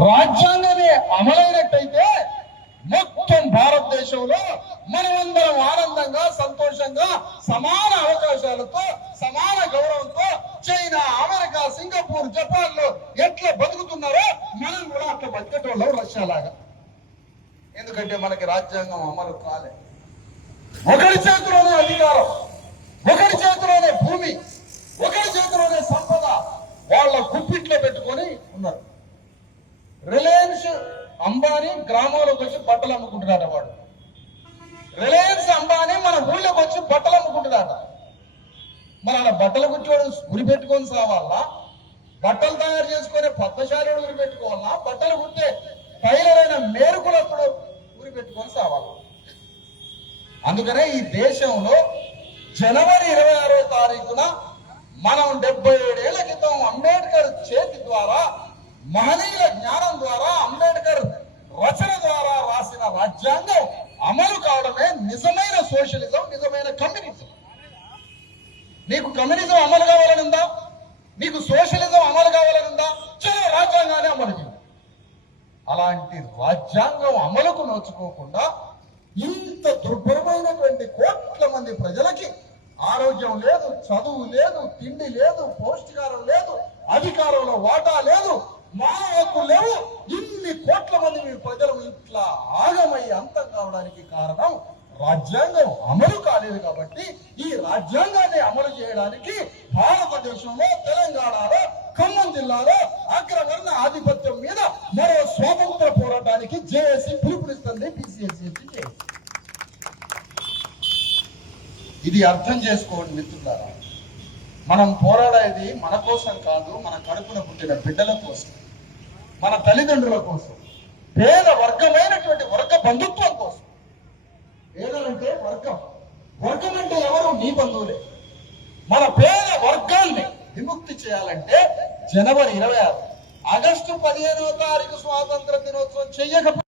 రాజ్యాంగమే అమలైనట్టయితే మొత్తం భారతదేశంలో మనమందరం ఆనందంగా సంతోషంగా సమాన అవకాశాలతో సమాన గౌరవంతో చైనా అమెరికా సింగపూర్ జపాన్ లో ఎట్లా బతుకుతున్నారో మనం కూడా అట్లా బతికేటోళ్ళం రష్యా లాగా. ఎందుకంటే మనకి రాజ్యాంగం అమలు కాలే. ఒకరి చేతిలోనే అధికారం, ఒకరి చేతిలోనే భూమి, ఒకరి చేతిలోనే సంపద వాళ్ళ గుప్పిట్లో పెట్టుకొని ఉన్నారు. రిలయన్స్ అంబానీ గ్రామంలోకి వచ్చి బట్టలు అమ్ముకుంటున్నాడు. వాడు రిలయన్స్ అంబానీ మన ఊళ్ళోకి వచ్చి బట్టలు అమ్ముకుంటున్నాడు. మరి అలా బట్టలు కుట్టేవాడు ఉరి పెట్టుకొని సావాలా, బట్టలు తయారు చేసుకునే పద్మశాలి ఉరి పెట్టుకోవాలా, బట్టలు కుట్టే టైలర్ అయిన మేరుకులప్పుడు ఉరి పెట్టుకొని సావాలా? అందుకనే ఈ దేశంలో జనవరి 26వ తారీఖున మనం 77 ఏళ్ల క్రితం అంబేద్కర్ చేతి ద్వారా మహనీయుల జ్ఞానం ద్వారా అంబేద్కర్ రచన ద్వారా రాసిన రాజ్యాంగం అమలు కావడమే నిజమైన సోషలిజం, నిజమైన కమ్యూనిజం. నీకు కమ్యూనిజం అమలు కావాలనుందా? నీకు సోషలిజం అమలు కావాలనుందా? చలో రాజ్యాంగాన్ని అమలు చేయండి. అలాంటి రాజ్యాంగం అమలుకు నోచుకోకుండా ఇంత దుర్భరమైనటువంటి కోట్ల మంది ప్రజలకి ఆరోగ్యం లేదు, చదువు లేదు, తిండి లేదు, పౌష్టికారం లేదు, అధికారంలో వాటా లేదు, మానవ హక్కులు లేవు. ఇన్ని కోట్ల మంది మీ ప్రజలు ఇట్లా ఆగమై అంతం కావడానికి కారణం రాజ్యాంగం అమలు కాలేదు. కాబట్టి ఈ రాజ్యాంగాన్ని అమలు చేయడానికి భారతదేశంలో తెలంగాణలో ఖమ్మం జిల్లాలో అగ్రవర్ణ ఆధిపత్యం మీద మరో స్వాతంత్ర పోరాటానికి జేఏసీ పిలుపునిస్తుంది. పిసిసి ఇది అర్థం చేసుకోండి మిత్రులారా. మనం పోరాడేది మన కోసం కాదు, మన కడుపున పుట్టిన బిడ్డల కోసం, మన తల్లిదండ్రుల కోసం, పేద వర్గమైనటువంటి వర్గ బంధుత్వం కోసం. పేదలంటే వర్గం, వర్గం అంటే ఎవరు? నీ బంధువులే. మన పేద వర్గాల్ని విముక్తి చేయాలంటే జనవరి 26, ఆగస్టు 15వ తారీఖు స్వాతంత్ర దినోత్సవం చెయ్యకపోతే